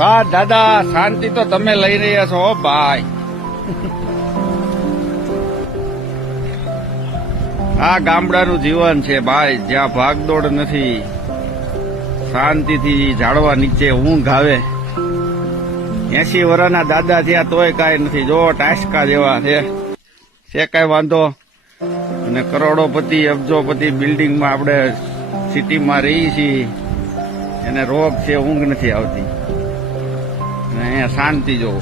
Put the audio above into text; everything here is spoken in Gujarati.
વાહ દાદા, શાંતિ તો તમે લઈ રહ્યા છો ભાઈ. આ ગામડાનું જીવન છે ભાઈ, જ્યાં ભાગદોડ નથી, શાંતિથી ઝાડવા નીચે ઊંઘ આવે. 80 વર્ષના દાદા થયા તોય કાંઈ નથી, જો ટાસકા જેવા છે કાંઈ વાંધો. અને કરોડોપતિ અબજોપતિ બિલ્ડિંગમાં આપણે સિટીમાં રહીએ છીએ, એને રોગ છે, ઊંઘ નથી આવતી. અને અહીંયા શાંતિ જોવો.